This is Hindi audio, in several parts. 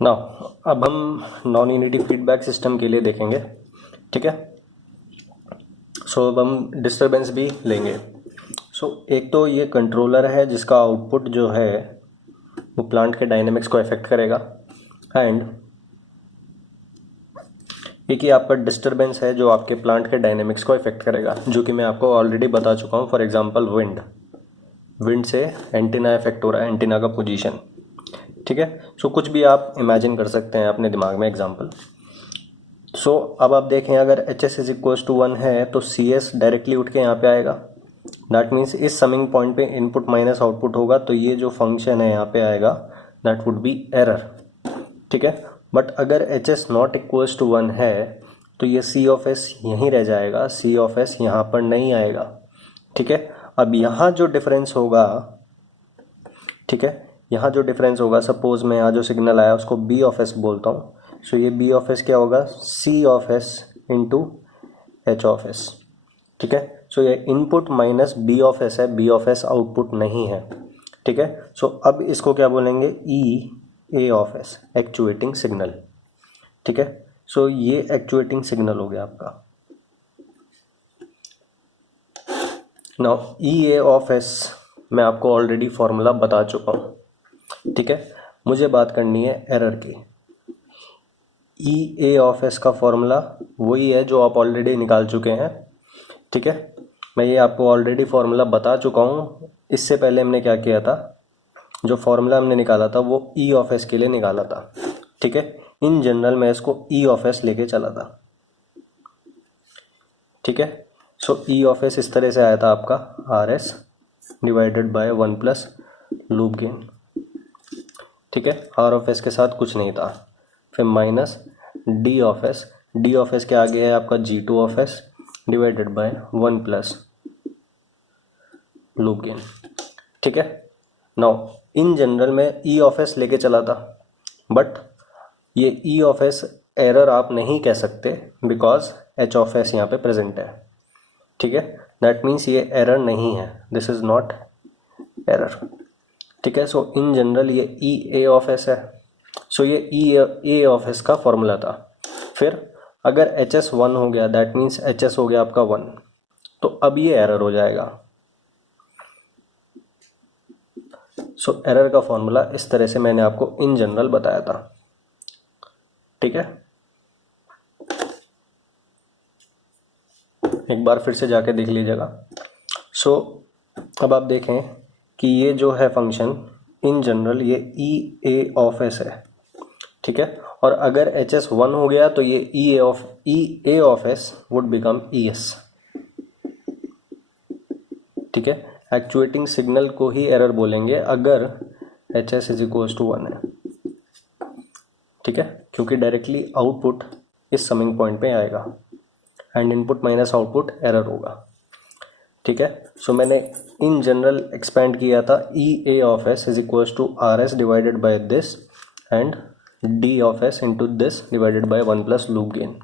ना अब हम नॉन यूनिटी फीडबैक सिस्टम के लिए देखेंगे, ठीक है। सो अब हम डिस्टरबेंस भी लेंगे। सो एक तो ये कंट्रोलर है जिसका आउटपुट जो है वो प्लांट के डायनेमिक्स को अफेक्ट करेगा, एंड एक ही आपका डिस्टरबेंस है जो आपके प्लांट के डायनेमिक्स को अफेक्ट करेगा, जो कि मैं आपको ऑलरेडी बता चुका हूँ। फॉर एग्जांपल विंड से एंटीना इफेक्ट हो रहा है, एंटीना का पोजीशन, ठीक है। सो कुछ भी आप इमेजिन कर सकते हैं अपने दिमाग में एग्जांपल। सो अब आप देखें, अगर H S is equals to 1 है तो सी एस डायरेक्टली उठ के यहाँ पे आएगा। दैट मीन्स इस समिंग पॉइंट पे इनपुट माइनस आउटपुट होगा, तो ये जो फंक्शन है यहाँ पे आएगा दैट वुड बी एरर, ठीक है। बट अगर H S not equals to 1 है तो ये सी ऑफ एस यहीं रह जाएगा, सी ऑफ एस यहाँ पर नहीं आएगा, ठीक है। अब यहाँ जो डिफरेंस होगा, ठीक है, यहाँ जो डिफरेंस होगा, सपोज मैं यहाँ जो सिग्नल आया उसको बी ऑफ एस बोलता हूँ। सो ये बी ऑफ एस क्या होगा, C of S into H of S, ठीक है। सो ये input minus B of S है, बी ऑफ एस आउटपुट नहीं है, ठीक है। सो अब इसको क्या बोलेंगे, E A of S, actuating signal, ठीक है। सो ये एक्चुएटिंग सिग्नल हो गया आपका। Now E A of S मैं आपको ऑलरेडी फॉर्मूला बता चुका हूँ, ठीक है। मुझे बात करनी है एरर की। ई ए ऑफ एस का फॉर्मूला वही है जो आप ऑलरेडी निकाल चुके हैं, ठीक है। मैं ये आपको ऑलरेडी फॉर्मूला बता चुका हूँ। इससे पहले हमने क्या किया था, जो फॉर्मूला हमने निकाला था वो ई ऑफ एस के लिए निकाला था, ठीक है। इन जनरल मैं इसको ई ऑफ एस लेके चला था, ठीक है। सो ई ऑफ एस इस तरह से आया था आपका are S divided by 1 plus loop gain, ठीक है। आर ऑफ एस के साथ कुछ नहीं था, फिर minus D of S, D of S के आगे है आपका G two of S divided by 1 plus loop gain, ठीक है। नाउ इन जनरल में ई ऑफ एस लेके चला था, बट ये ई ऑफ एस एरर आप नहीं कह सकते बिकॉज एच ऑफ एस यहाँ पे प्रेजेंट है, ठीक है। दैट मीन्स ये एरर नहीं है, दिस इज नॉट एरर, ठीक है। सो इन जनरल ये ई ए ऑफ एस है। सो ये ई ए ऑफ एस का फॉर्मूला था। फिर अगर एच एस 1 हो गया, दैट मीन्स एच एस हो गया आपका 1, तो अब ये एरर हो जाएगा। सो एरर का फॉर्मूला इस तरह से मैंने आपको इन जनरल बताया था, ठीक है। एक बार फिर से जाके देख लीजिएगा। सो अब आप देखें कि ये जो है फंक्शन इन जनरल ये ई ए ऑफ एस है, ठीक है। और अगर एच एस 1 हो गया तो ये E A of S would become E S, ठीक है। एक्चुएटिंग सिग्नल को ही एरर बोलेंगे अगर H S is equals to 1 है, ठीक है, क्योंकि डायरेक्टली आउटपुट इस समिंग पॉइंट पे आएगा and input minus output error होगा, ठीक है। सो मैंने इन जनरल एक्सपेंड किया था E A of S is equals to R S divided by this and D of S into this divided by 1 plus loop gain,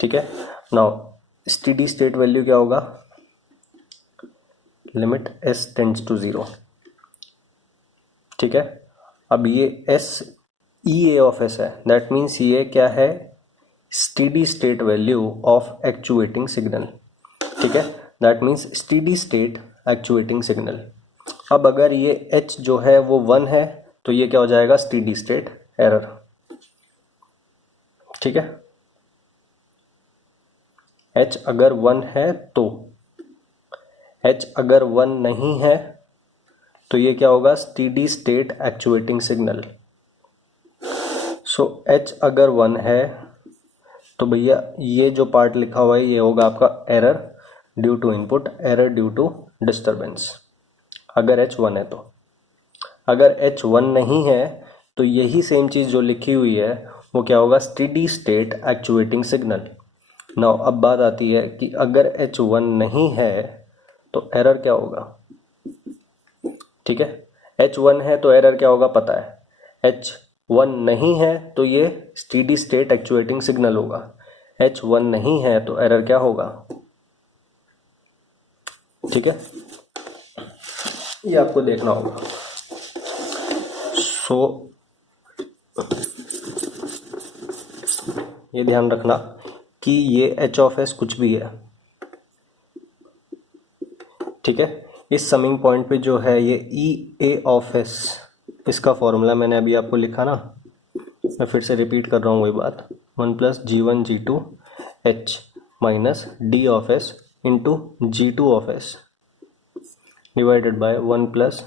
ठीक है। नाउ स्टेडी स्टेट वैल्यू क्या होगा, लिमिट एस टेंड्स टू 0, ठीक है। अब ये S E A of S है, दैट मीन्स ये क्या है, steady state value of actuating signal, ठीक है। That means steady state actuating signal. अब अगर ये एच जो है वो 1 है तो ये क्या हो जाएगा, स्टेडी स्टेट एरर, ठीक है। एच अगर 1 है तो, एच अगर 1 नहीं है तो ये क्या होगा, steady state actuating signal. So H अगर 1 है तो भैया ये जो पार्ट लिखा हुआ है ये होगा आपका error due to input, error due to disturbance, अगर एच 1 है तो। अगर एच 1 नहीं है तो यही सेम चीज़ जो लिखी हुई है वो क्या होगा, steady state actuating signal. Now अब बात आती है कि अगर एच 1 नहीं है तो एरर क्या होगा, ठीक है। एच 1 है तो एरर क्या होगा पता है, एच 1 नहीं है तो ये स्टेडी स्टेट एक्चुएटिंग सिग्नल होगा, एच 1 नहीं है तो एरर क्या होगा, ठीक है। ये आपको देखना होगा। सो ये ध्यान रखना कि ये एच ऑफ एस कुछ भी है, ठीक है। इस समिंग पॉइंट पे जो है ये ई ए ऑफ एस, इसका फॉर्मूला मैंने अभी आपको लिखा ना, मैं फिर से रिपीट कर रहा हूँ वही बात, 1 + G1 G2 H minus D of S into G2 of S divided by 1 +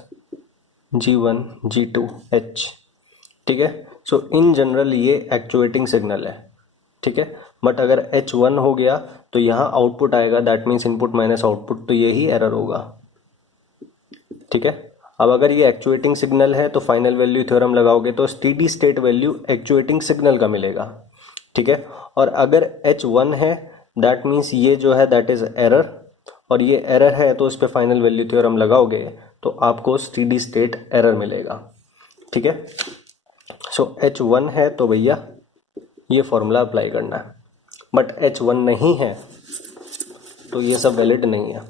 G1 G2 H, ठीक है। सो इन जनरल ये एक्चुएटिंग सिग्नल है, ठीक है। बट अगर H1 हो गया तो यहाँ आउटपुट आएगा, that means input minus output, तो यही एरर होगा, ठीक है। अब अगर ये एक्चुएटिंग सिग्नल है तो फाइनल वैल्यू थ्योरम लगाओगे तो steady state value actuating signal का मिलेगा, ठीक है। और अगर H1 है दैट मीन्स ये जो है दैट इज एरर, और ये एरर है तो इस पे फाइनल वैल्यू थ्योरम लगाओगे तो आपको स्टेडी स्टेट एरर मिलेगा, ठीक है। सो H1 है तो भैया ये फॉर्मूला अप्लाई करना है, बट H1 नहीं है तो ये सब वैलिड नहीं है,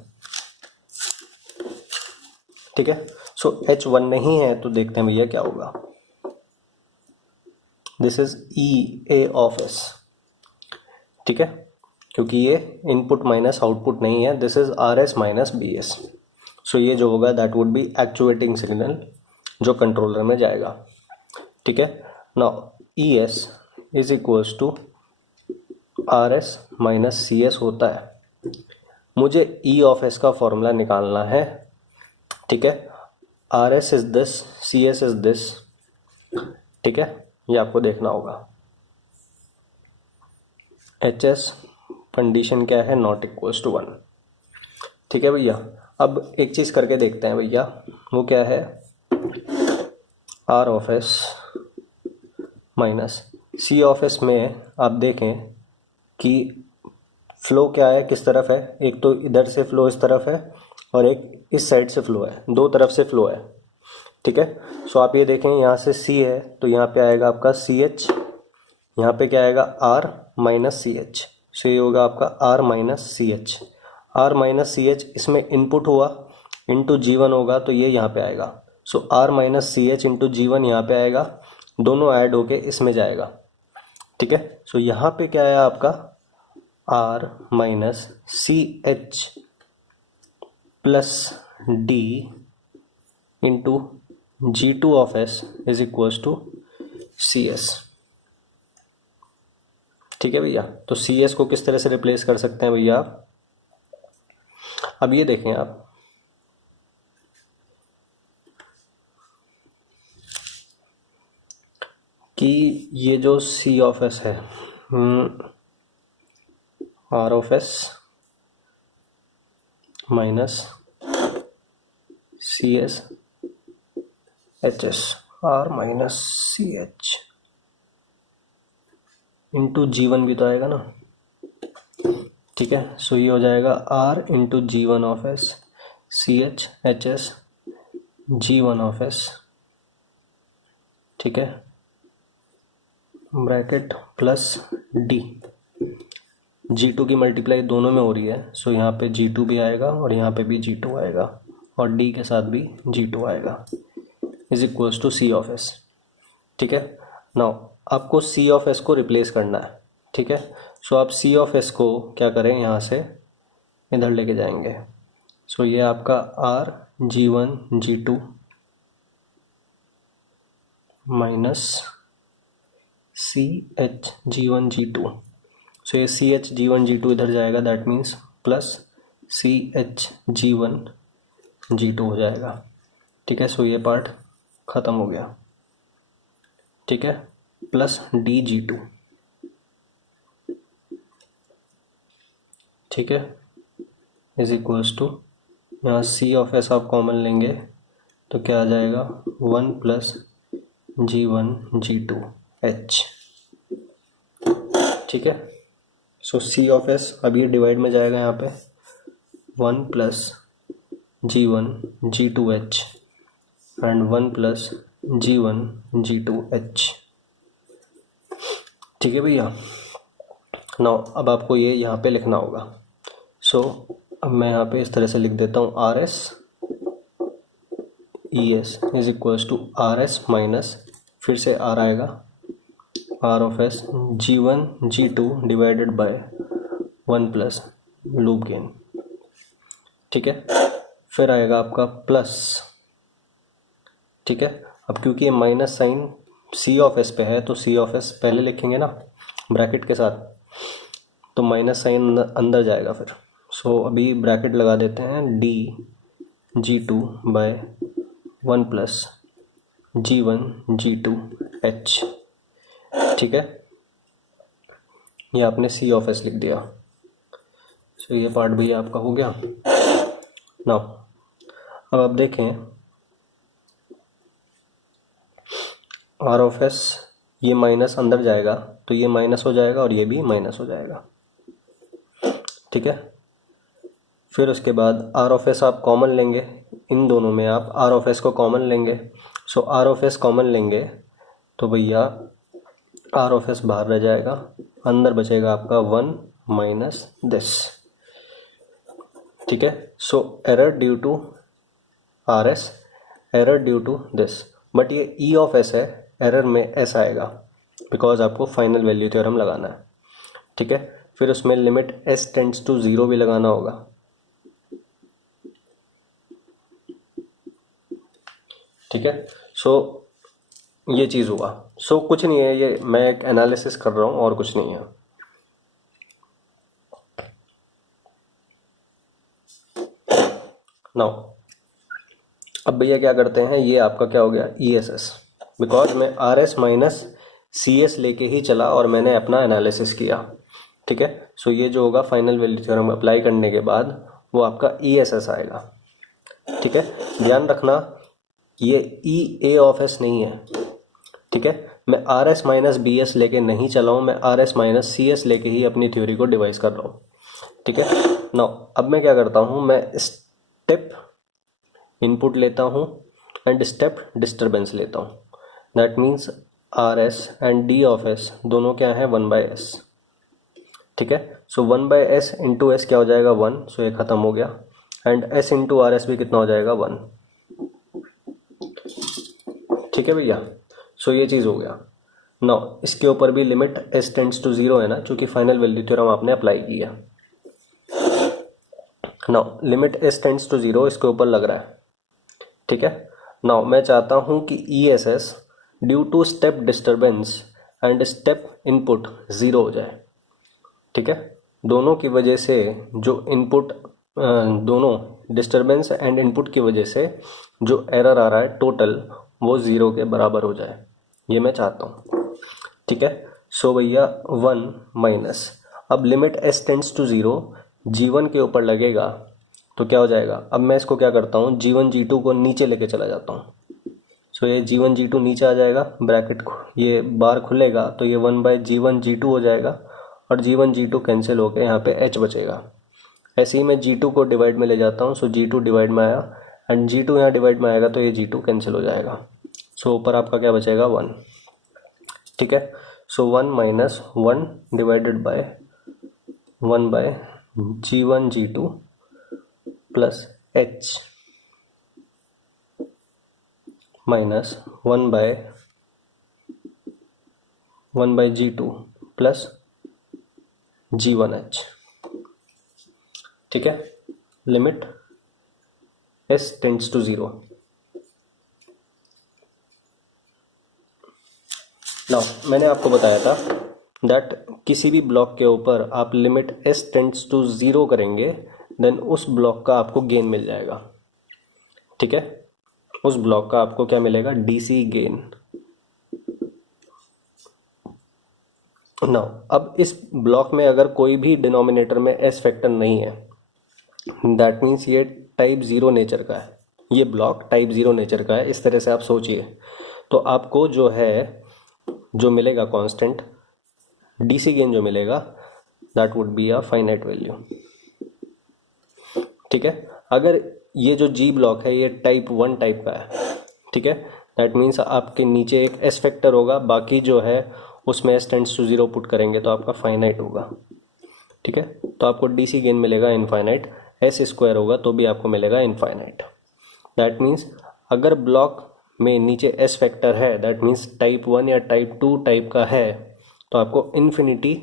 ठीक है। सो H1 नहीं है तो देखते हैं भैया क्या होगा। This is E A of S, ठीक है, क्योंकि ये इनपुट माइनस आउटपुट नहीं है, this is R S minus B S. So ये जो होगा that would be actuating signal जो कंट्रोलर में जाएगा, ठीक है। Now E S is equals to R S minus C S होता है। मुझे ई ऑफ एस का फॉर्मूला निकालना है, ठीक है। R S is this, C S is this, ठीक है, ये आपको देखना होगा। एच एस कंडीशन क्या है, नॉट इक्वल्स टू 1, ठीक है भैया। अब एक चीज़ करके देखते हैं भैया, वो क्या है, R of S minus C of S में आप देखें कि फ्लो क्या है, किस तरफ है, एक तो इधर से फ्लो इस तरफ है और एक इस साइड से फ्लो है, दो तरफ से फ्लो है, ठीक है। सो आप ये देखें यहाँ से सी है तो यहाँ पे आएगा आपका सी एच, यहाँ पे क्या आएगा R minus C H, so ये होगा आपका R minus C H. R minus C H इसमें इनपुट हुआ इंटू G1 होगा तो ये यहाँ पे आएगा, so R minus C H into G1 यहाँ पे आएगा, दोनों ऐड होके इसमें जाएगा, ठीक है। सो यहाँ पे क्या आया आपका R minus C H plus D into G2 of S is equals to C S, ठीक है भैया। तो सी एस को किस तरह से रिप्लेस कर सकते हैं भैया आप, अब ये देखें आप कि ये जो सी ऑफ एस है, R of S minus C S H S, R minus C H into G1 भी तो आएगा ना, ठीक है। सो ये हो जाएगा R into G1 of S C H H S G1 of S, ठीक है, ब्रैकेट प्लस डी, G2 की मल्टीप्लाई दोनों में हो रही है, सो यहाँ पे G2 भी आएगा और यहाँ पे भी G2 आएगा और D के साथ भी G2 आएगा, is equals to C of S, ठीक है। नाउ आपको सी ऑफ एस को रिप्लेस करना है, ठीक है। सो आप सी ऑफ एस को क्या करें, यहाँ से इधर लेके जाएंगे, सो ये आपका R G1 G2 minus C H G1 G2, so ये सी एच G1 G2 इधर जाएगा, that means plus C H G1 G2 हो जाएगा, ठीक है। सो ये पार्ट ख़त्म हो गया, ठीक है, प्लस डी G2, ठीक है, इज इक्वल्स टू यहाँ सी ऑफ एस आप कॉमन लेंगे तो क्या आ जाएगा 1 + G1 G2 H, ठीक है। सो सी ऑफ एस अब ये डिवाइड में जाएगा, यहाँ पे 1 + G1 G2 H and 1 + G1 G2 H, ठीक है भैया। नाउ अब आपको ये यहाँ पे लिखना होगा, सो अब मैं यहाँ पे इस तरह से लिख देता हूँ R S E S is equals to R S minus, फिर से आर आएगा R of S G1 G2 divided by 1 plus loop gain, ठीक है। फिर आएगा आपका प्लस, ठीक है। अब क्योंकि ये minus sign C of S पे है तो सी ऑफ एस पहले लिखेंगे ना ब्रैकेट के साथ, तो माइनस साइन अंदर जाएगा फिर। सो अभी ब्रैकेट लगा देते हैं DG2 bye 1 plus G1 G2 H, ठीक है। ये आपने सी ऑफ एस लिख दिया। सो ये पार्ट भी आपका हो गया ना। अब आप देखें आर ऑफ एस, ये माइनस अंदर जाएगा तो ये माइनस हो जाएगा और ये भी माइनस हो जाएगा, ठीक है। फिर उसके बाद आर ऑफ एस आप कॉमन लेंगे, इन दोनों में आप आर ऑफ एस को कॉमन लेंगे। सो आर ऑफ एस कॉमन लेंगे तो भैया आर ऑफ एस बाहर रह जाएगा, अंदर बचेगा आपका 1 माइनस दिस, ठीक है। So error due to R S, error due to this, but ये ई ऑफ एस है, एरर में एस आएगा बिकॉज आपको फाइनल वैल्यू थ्योरम लगाना है, ठीक है। फिर उसमें लिमिट एस टेंड्स टू 0 भी लगाना होगा, ठीक है। सो ये चीज़ हुआ। सो कुछ नहीं है, ये मैं एक एनालिसिस कर रहा हूँ और कुछ नहीं है। नाउ अब भैया क्या करते हैं, ये आपका क्या हो गया ESS, बिकॉज मैं RS माइनस CS लेके ही चला और मैंने अपना एनालिसिस किया, ठीक है। सो ये जो होगा फाइनल वैल्यू थ्योरम अप्लाई करने के बाद वो आपका ESS आएगा, ठीक है। ध्यान रखना ये EA ऑफ S नहीं है, ठीक है। मैं RS माइनस BS लेके नहीं चला हूँ, मैं RS माइनस CS लेके ही अपनी थ्योरी को डिवाइस कर रहा हूँ, ठीक है। नाउ अब मैं क्या करता हूँ, मैं स्टेप इनपुट लेता हूँ एंड स्टेप डिस्टरबेंस लेता हूँ। That means RS and D of S दोनों क्या है 1/s, ठीक है। सो 1/s इंटू एस क्या हो जाएगा 1, सो ये खत्म हो गया। एंड S इंटू RS भी कितना हो जाएगा 1, ठीक है भैया। सो ये चीज़ हो गया। नाउ इसके ऊपर भी लिमिट S टेंड्स टू 0 है ना, क्योंकि फाइनल वैल्यू थ्योरम आपने अप्लाई किया। Now limit S tends to 0 इसके ऊपर लग रहा है, ठीक है। नाउ मैं चाहता हूँ कि ESS due to step disturbance and step input 0 हो जाए, ठीक है। दोनों की वजह से जो इनपुट, दोनों डिस्टरबेंस एंड इनपुट की वजह से जो एरर आ रहा है टोटल वो 0 के बराबर हो जाए, ये मैं चाहता हूँ, ठीक है। सो भैया 1 माइनस, अब limit S tends to 0 G1 के ऊपर लगेगा तो क्या हो जाएगा। अब मैं इसको क्या करता हूँ, G1 G2 को नीचे लेके चला जाता हूँ। सो ये G1 G2 नीचे आ जाएगा, ब्रैकेट ये बार खुलेगा तो ये 1/G1 G2 हो जाएगा और G1 G2 कैंसिल होकर यहाँ पे H बचेगा। ऐसे ही मैं G2 को डिवाइड में ले जाता हूँ, सो G2 डिवाइड में आया एंड G2 यहाँ डिवाइड में आएगा तो ये G2 कैंसिल हो जाएगा। सो ऊपर आपका क्या बचेगा 1, ठीक है। So 1 minus 1 divided by 1/G1 G2 plus H minus 1/G2 plus G1H, ठीक है। Limit S tends to 0। Now मैंने आपको बताया था दैट किसी भी ब्लॉक के ऊपर आप लिमिट S टेंड्स टू 0 करेंगे देन उस ब्लॉक का आपको गेन मिल जाएगा, ठीक है। उस ब्लॉक का आपको क्या मिलेगा, DC गेन। नाउ अब इस ब्लॉक में अगर कोई भी डिनोमिनेटर में S फैक्टर नहीं है, दैट मीन्स ये टाइप 0 नेचर का है, ये ब्लॉक टाइप 0 नेचर का है। इस तरह से आप सोचिए तो आपको जो है जो मिलेगा कांस्टेंट DC गेन जो मिलेगा that would be a finite value, ठीक है। अगर ये जो G ब्लॉक है ये टाइप 1 टाइप का है, ठीक है। दैट मीन्स आपके नीचे एक S फैक्टर होगा, बाकी जो है उसमें S टेंड्स टू 0 पुट करेंगे तो आपका फाइनाइट होगा, ठीक है। तो आपको DC गेन मिलेगा इनफाइनाइट, S स्क्वायर होगा तो भी आपको मिलेगा इनफाइनाइट। दैट मीन्स अगर ब्लॉक में नीचे S फैक्टर है दैट मीन्स टाइप 1 या टाइप 2 टाइप का है तो आपको इन्फिनिटी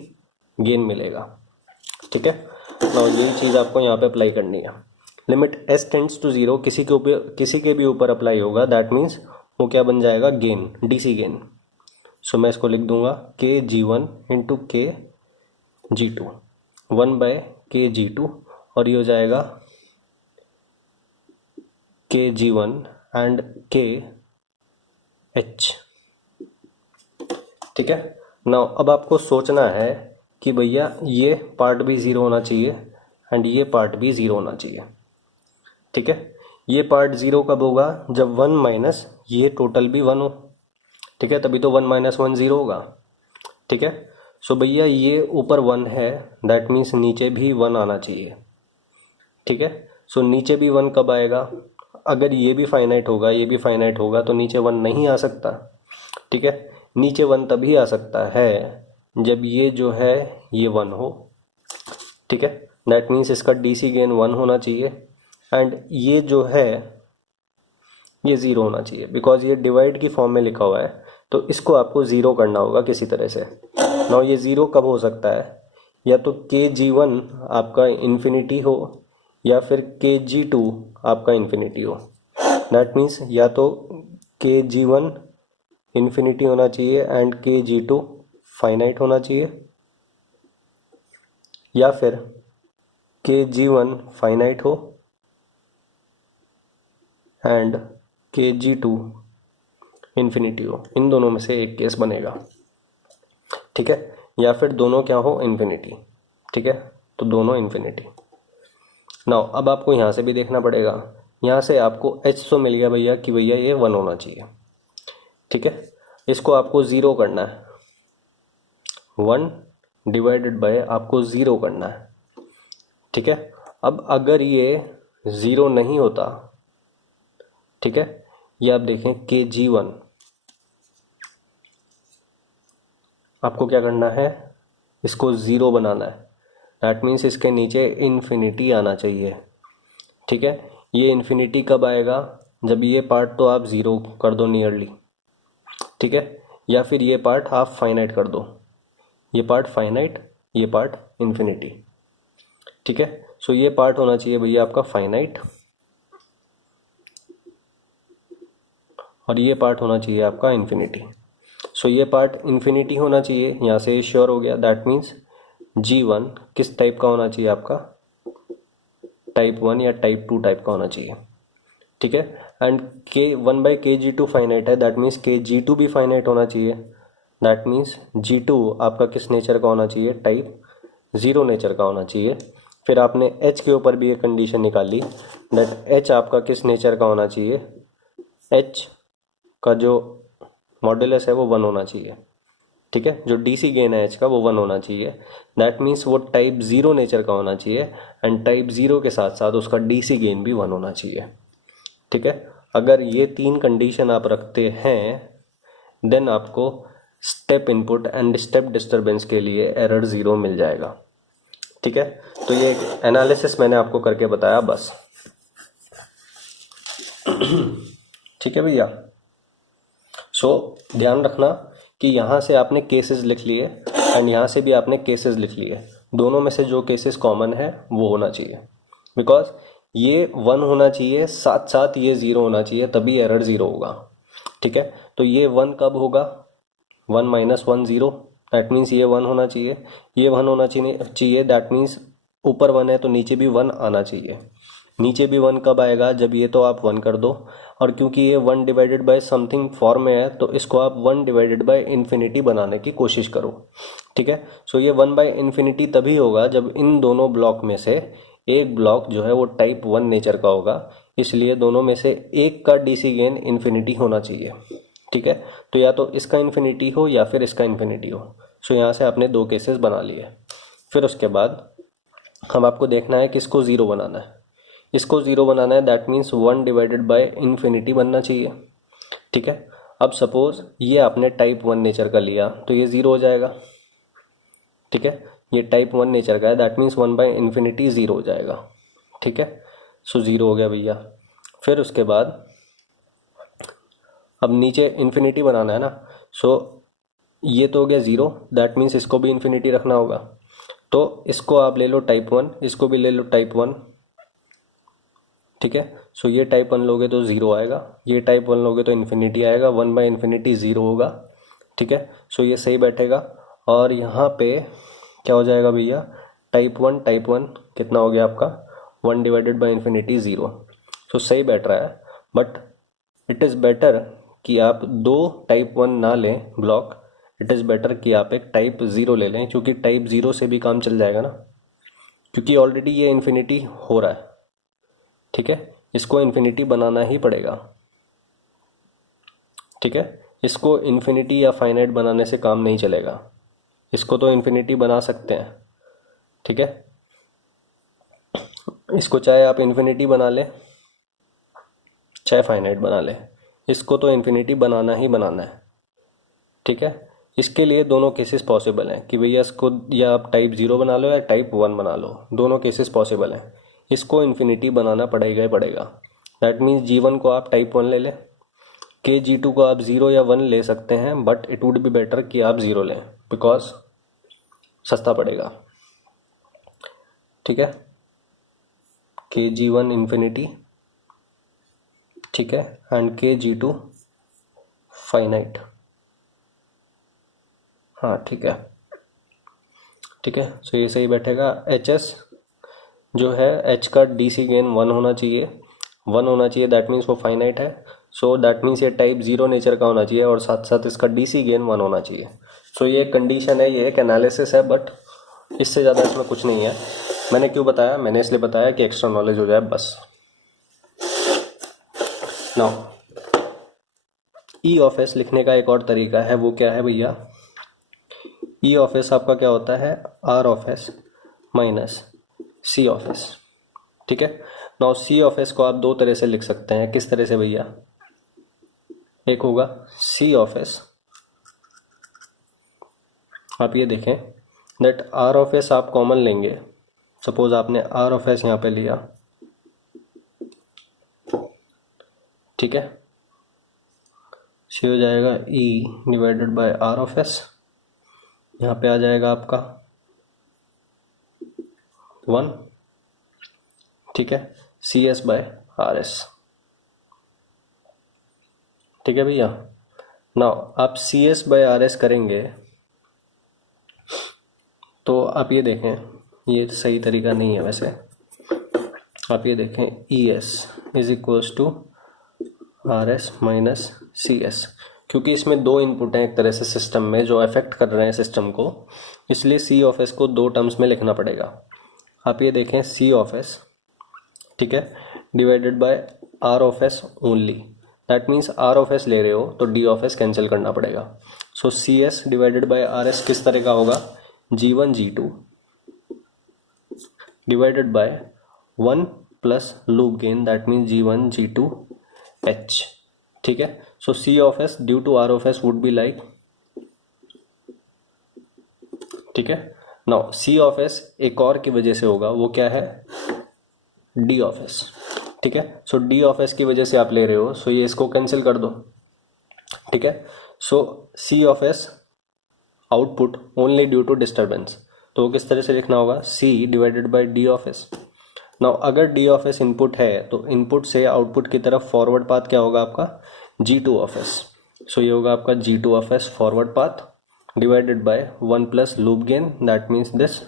गेन मिलेगा। ठीक है, तो यही चीज़ आपको यहाँ पे अप्लाई करनी है। लिमिट s टेंड्स टू 0 किसी के भी ऊपर अप्लाई होगा, दैट मीन्स वो क्या बन जाएगा, गेन, डीसी गेन। सो मैं इसको लिख दूंगा के जी वन इंटू के जी टू, 1/kg2, और ये हो जाएगा के जी वन एंड के एच। ठीक है, नाउ अब आपको सोचना है कि भैया ये पार्ट भी ज़ीरो होना चाहिए एंड ये पार्ट भी ज़ीरो होना चाहिए। ठीक है, ये पार्ट ज़ीरो कब होगा, जब 1 माइनस ये टोटल भी 1 हो। ठीक है, तभी तो 1 माइनस 1 ज़ीरो होगा। ठीक है, सो भैया ये ऊपर 1 है, दैट मीन्स नीचे भी 1 आना चाहिए। ठीक है, सो नीचे भी 1 कब आएगा, अगर ये भी फाइनाइट होगा ये भी फाइनाइट होगा तो नीचे 1 नहीं आ सकता। ठीक है, नीचे 1 तभी आ सकता है जब ये जो है ये 1 हो। ठीक है, दैट मीन्स इसका डीसी गेन 1 होना चाहिए एंड ये जो है ये ज़ीरो होना चाहिए, बिकॉज ये डिवाइड की फॉर्म में लिखा हुआ है, तो इसको आपको ज़ीरो करना होगा किसी तरह से। नाउ ये ज़ीरो कब हो सकता है, या तो के जी वन आपका इन्फिनिटी हो या फिर के जी टू आपका इन्फिनिटी हो। दैट मीन्स या तो के जी वन इन्फिनिटी होना चाहिए एंड के जी टू फाइनाइट होना चाहिए, या फिर के जी वन फाइनाइट हो एंड के जी टू इन्फिनिटी हो। इन दोनों में से एक केस बनेगा। ठीक है, या फिर दोनों क्या हो, इन्फिनिटी। ठीक है, तो दोनों इन्फिनिटी। नाउ अब आपको यहाँ से भी देखना पड़ेगा, यहाँ से आपको h तो मिल गया भैया कि भैया ये 1 होना चाहिए। ठीक है, इसको आपको ज़ीरो करना है, 1 डिवाइडेड बाय आपको ज़ीरो करना है। ठीक है, अब अगर ये ज़ीरो नहीं होता, ठीक है, ये आप देखें के जी वन, आपको क्या करना है, इसको ज़ीरो बनाना है। दैट मीन्स इसके नीचे इन्फिनिटी आना चाहिए। ठीक है, ये इन्फिनिटी कब आएगा, जब ये पार्ट तो आप ज़ीरो कर दो नियरली। ठीक है, या फिर ये पार्ट आप फाइनाइट कर दो, ये पार्ट फाइनाइट, ये पार्ट इन्फिनिटी। ठीक है, सो ये पार्ट होना चाहिए भैया आपका फाइनाइट और ये पार्ट होना चाहिए आपका इन्फिनिटी। सो ये पार्ट इन्फिनिटी होना चाहिए, यहाँ से ये श्योर हो गया। दैट मीन्स जी वन किस टाइप का होना चाहिए आपका, टाइप 1 या टाइप 2 टाइप का होना चाहिए। ठीक है, एंड के 1/kg2 फाइनाइट है, दैट मीन्स के जी टू भी फाइनाइट होना चाहिए। दैट मीन्स जी टू आपका किस नेचर का होना चाहिए, टाइप 0 नेचर का होना चाहिए। फिर आपने h के ऊपर भी एक कंडीशन निकाली, दैट h आपका किस नेचर का होना चाहिए, h का जो मॉड्यूलस है वो 1 होना चाहिए। ठीक है, जो डीसी गेन है h का वो 1 होना चाहिए। दैट मीन्स वो टाइप 0 नेचर का होना चाहिए एंड टाइप 0 के साथ साथ उसका डीसी गेन भी 1 होना चाहिए। ठीक है, अगर ये 3 कंडीशन आप रखते हैं देन आपको step input and step disturbance के लिए एरर 0 मिल जाएगा। ठीक है, तो ये एक एनालिसिस मैंने आपको करके बताया बस। ठीक है भैया, सो ध्यान रखना कि यहाँ से आपने केसेस लिख लिए एंड यहाँ से भी आपने केसेस लिख लिए, दोनों में से जो केसेस कॉमन है वो होना चाहिए, बिकॉज ये 1 होना चाहिए साथ साथ ये 0 होना चाहिए, तभी एरर 0 होगा। ठीक है, तो ये 1 कब होगा, 1 माइनस 1 0, दैट मीन्स ये 1 होना चाहिए, ये 1 होना चाहिए, दैट मीन्स ऊपर 1 है तो नीचे भी 1 आना चाहिए। नीचे भी 1 कब आएगा, जब ये तो आप 1 कर दो, और क्योंकि ये 1 डिवाइडेड बाय समथिंग फॉर्म में है तो इसको आप 1 डिवाइडेड बाय इन्फिनिटी बनाने की कोशिश करो। ठीक है, सो ये 1 बाय इन्फिनिटी तभी होगा जब इन दोनों ब्लॉक में से एक ब्लॉक जो है वो टाइप 1 नेचर का होगा, इसलिए दोनों में से एक का डीसी गेन इन्फिनिटी होना चाहिए। ठीक है, तो या तो इसका इन्फिनिटी हो या फिर इसका इन्फिनिटी हो। सो यहाँ से आपने 2 केसेस बना लिए। फिर उसके बाद हम आपको देखना है कि इसको 0 बनाना है, इसको 0 बनाना है, that means 1 divided by infinity बनना चाहिए। ठीक है, अब सपोज ये आपने टाइप 1 नेचर का लिया तो ये 0 हो जाएगा। ठीक है, ये टाइप 1 नेचर का है, दैट मीन्स 1 बाय इन्फिनिटी 0 हो जाएगा। ठीक है, सो 0 हो गया भैया। फिर उसके बाद अब नीचे इन्फिनिटी बनाना है ना, सो ये तो हो गया ज़ीरो, दैट मीन्स इसको भी इन्फिनिटी रखना होगा। तो इसको आप ले लो टाइप 1, इसको भी ले लो टाइप 1, ठीक है। सो ये टाइप 1 लोगे तो ज़ीरो आएगा, ये टाइप 1 लोगे तो इन्फिनिटी आएगा, 1/इन्फिनिटी ज़ीरो होगा, ठीक है। सो ये सही बैठेगा। और यहाँ पे क्या हो जाएगा भैया, टाइप 1 कितना हो गया आपका, 1/इन्फिनिटी ज़ीरो। सो सही बैठ रहा है, बट इट इज़ बेटर कि आप दो टाइप 1 ना लें ब्लॉक, इट इज़ बेटर कि आप एक टाइप 0 ले लें, क्योंकि टाइप 0 से भी काम चल जाएगा ना, क्योंकि ऑलरेडी ये इन्फिनिटी हो रहा है, ठीक है। इसको इन्फिनिटी बनाना ही पड़ेगा, ठीक है। इसको इन्फिनिटी या फाइनाइट बनाने से काम नहीं चलेगा, इसको तो इन्फिनिटी बना सकते हैं, ठीक है। इसको चाहे आप इन्फिनिटी बना लें चाहे फाइनाइट बना लें, इसको तो इन्फिनिटी बनाना ही बनाना है, ठीक है। इसके लिए दोनों केसेस पॉसिबल हैं कि भैया इसको या आप टाइप 0 बना लो या टाइप 1 बना लो, दोनों केसेस पॉसिबल हैं। इसको इन्फिनिटी बनाना पड़ेगा ही पड़ेगा। दैट मीन्स G1 को आप टाइप 1 ले लें, के G2 को आप 0 या 1 ले सकते हैं, but it would be better कि आप 0 लें, बिकॉज सस्ता पड़ेगा, ठीक है। के G1 इन्फिनिटी, ठीक है, एंड के G2 फाइनाइट, हाँ ठीक है, ठीक है। सो ये सही बैठेगा। HS जो है, H का DC गेन 1 होना चाहिए, 1 होना चाहिए, दैट मीन्स वो फाइनाइट है। सो दैट मीन्स ये टाइप 0 नेचर का होना चाहिए और साथ साथ इसका DC गेन 1 होना चाहिए। सो ये एक कंडीशन है, ये एक एनालिसिस है, बट इससे ज़्यादा इसमें कुछ नहीं है। मैंने क्यों बताया, मैंने इसलिए बताया कि एक्स्ट्रा नॉलेज हो जाए बस। नाउ E ऑफ S लिखने का एक और तरीका है, वो क्या है भैया, E ऑफ S आपका क्या होता है, R of S minus C of S, ठीक है। नाउ C ऑफ S को आप दो तरह से लिख सकते हैं, किस तरह से भैया, एक होगा C ऑफ S, आप ये देखें दैट R ऑफ S आप कॉमन लेंगे, सपोज आपने R ऑफ S यहाँ पे लिया, ठीक है। C हो जाएगा E divided by R of S, यहाँ पे आ जाएगा आपका 1, ठीक है, CS बाय RS, ठीक है भैया। नाउ आप CS बाय RS करेंगे तो आप ये देखें, ये सही तरीका नहीं है वैसे, आप ये देखें ES is equals to RS minus CS, क्योंकि इसमें दो इनपुट हैं एक तरह से सिस्टम में जो अफेक्ट कर रहे हैं सिस्टम को, इसलिए C ऑफ S को दो टर्म्स में लिखना पड़ेगा। आप ये देखें C ऑफ S, ठीक है, divided by R of S only, that means R of S ले रहे हो तो D ऑफ S कैंसिल करना पड़ेगा। So CS divided by RS किस तरह का होगा, G1 G2 divided by 1 plus loop gain, that means G1 G2 H, ठीक है। So C of S due to R of S would be like, ठीक है। नाउ C ऑफ S एक और की वजह से होगा, वो क्या है, D ऑफ S, ठीक है। सो D ऑफ S की वजह से आप ले रहे हो, सो ये इसको कैंसिल कर दो, ठीक है। So C of S output only due to disturbance, तो किस तरह से लिखना होगा, C divided by D of S। Now अगर D ऑफ S इनपुट है तो इनपुट से आउटपुट की तरफ फॉरवर्ड पाथ क्या होगा आपका, G2 ऑफ S। सो ये होगा आपका G2 of S forward path divided by 1 plus loop gain, that means this,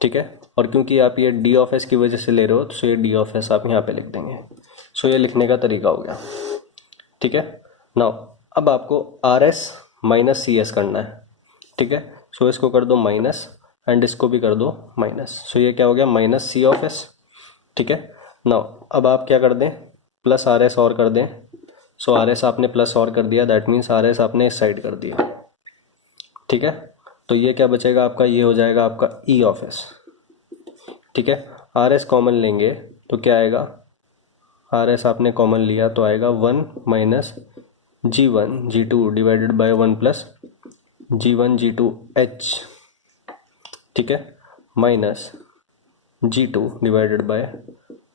ठीक है। और क्योंकि आप ये D ऑफ S की वजह से ले रहे हो तो सो ये D ऑफ S आप यहाँ पे लिख देंगे। सो ये लिखने का तरीका हो गया, ठीक है। नाउ अब आपको RS माइनस CS करना है, ठीक है। सो इसको कर दो माइनस एंड इसको भी कर दो माइनस, सो ये क्या हो गया, माइनस C ऑफ S, ठीक है। नाउ अब आप क्या कर दें, प्लस RS और कर दें, सो RS आपने प्लस और कर दिया, दैट मीन्स RS आपने इस साइड कर दिया, ठीक है। तो ये क्या बचेगा आपका, ये हो जाएगा आपका E ऑफ S, ठीक है। RS कॉमन लेंगे तो क्या आएगा, RS आपने कॉमन लिया तो आएगा 1 minus G1 G2 divided by 1 plus G1 G2 H, ठीक है, minus G2 divided by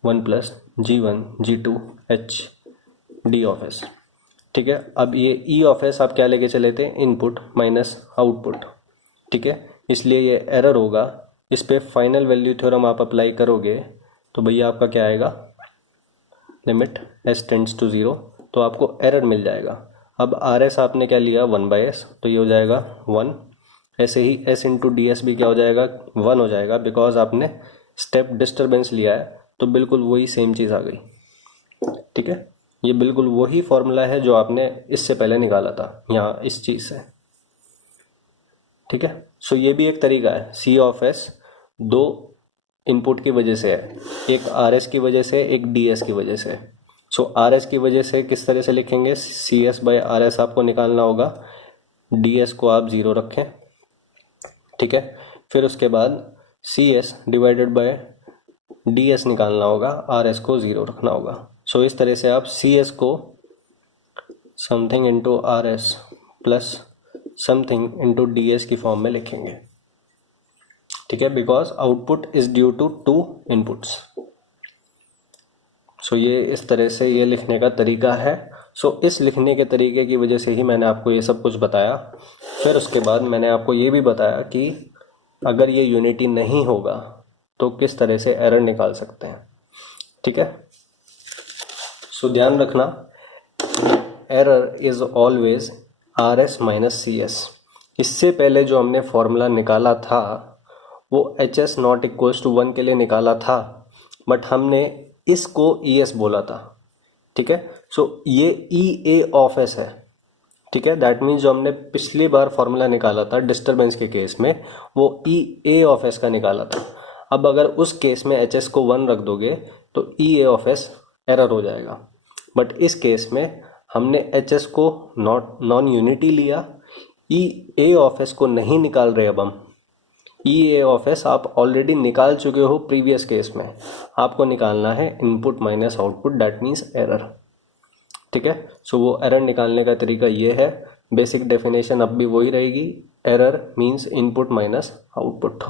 1 plus G1 G2 H D of S। ठीक है। अब ये ई ऑफ एस आप क्या लेके चले थे, इनपुट माइनस आउटपुट, ठीक है, इसलिए ये एरर होगा। इस पे फाइनल वैल्यू थ्योरम आप अप्लाई करोगे तो भैया आपका क्या आएगा, limit S tends to zero, तो आपको एरर मिल जाएगा। अब आर एस आपने क्या लिया, 1/s, तो ये हो जाएगा 1। ऐसे ही एस इंटू डी एस भी क्या हो जाएगा, 1 हो जाएगा, बिकॉज आपने स्टेप डिस्टर्बेंस लिया है, तो बिल्कुल वही सेम चीज़ आ गई। ठीक है, ये बिल्कुल वही फॉर्मूला है जो आपने इससे पहले निकाला था यहाँ इस चीज़ से। ठीक है, सो ये भी एक तरीका है। सी ऑफ एस दो इनपुट की वजह से है, एक आर एस की वजह से, एक डी एस की वजह से। सो आर एस की वजह से किस तरह से लिखेंगे, C S by R S आपको निकालना होगा, डी एस को आप ज़ीरो रखें। ठीक है, फिर उसके बाद C S divided by D S निकालना होगा, आर एस को ज़ीरो रखना होगा। सो इस तरह से आप सी एस को something into R S plus something into D S की फॉर्म में लिखेंगे। ठीक है, because output is due to two inputs. So ये इस तरह से ये लिखने का तरीका है। सो इस लिखने के तरीके की वजह से ही मैंने आपको ये सब कुछ बताया। फिर उसके बाद मैंने आपको ये भी बताया कि अगर ये यूनिटी नहीं होगा तो किस तरह से एरर निकाल सकते हैं। ठीक है, सो ध्यान रखना, error is always R S minus C S. इससे पहले जो हमने फॉर्मूला निकाला था वो H S not equals to 1 के लिए निकाला था, बट हमने इसको ई एस बोला था। ठीक है, सो ये ई ए ऑफ एस है। ठीक है, दैट मीन्स जो हमने पिछली बार फॉर्मूला निकाला था डिस्टरबेंस के केस में वो ई ए ऑफ एस का निकाला था। अब अगर उस केस में एच एस को 1 रख दोगे तो ई ए ऑफ एस एरर हो जाएगा, बट इस केस में हमने एच एस को नॉन यूनिटी लिया, ई ए ऑफ एस को नहीं निकाल रहे। अब हम ई ए ऑफ एस आप ऑलरेडी निकाल चुके हो प्रीवियस केस में, आपको निकालना है input minus output, that means error. ठीक है, सो वो एरर निकालने का तरीका ये है। बेसिक डेफिनेशन अब भी वही रहेगी, error means input minus output.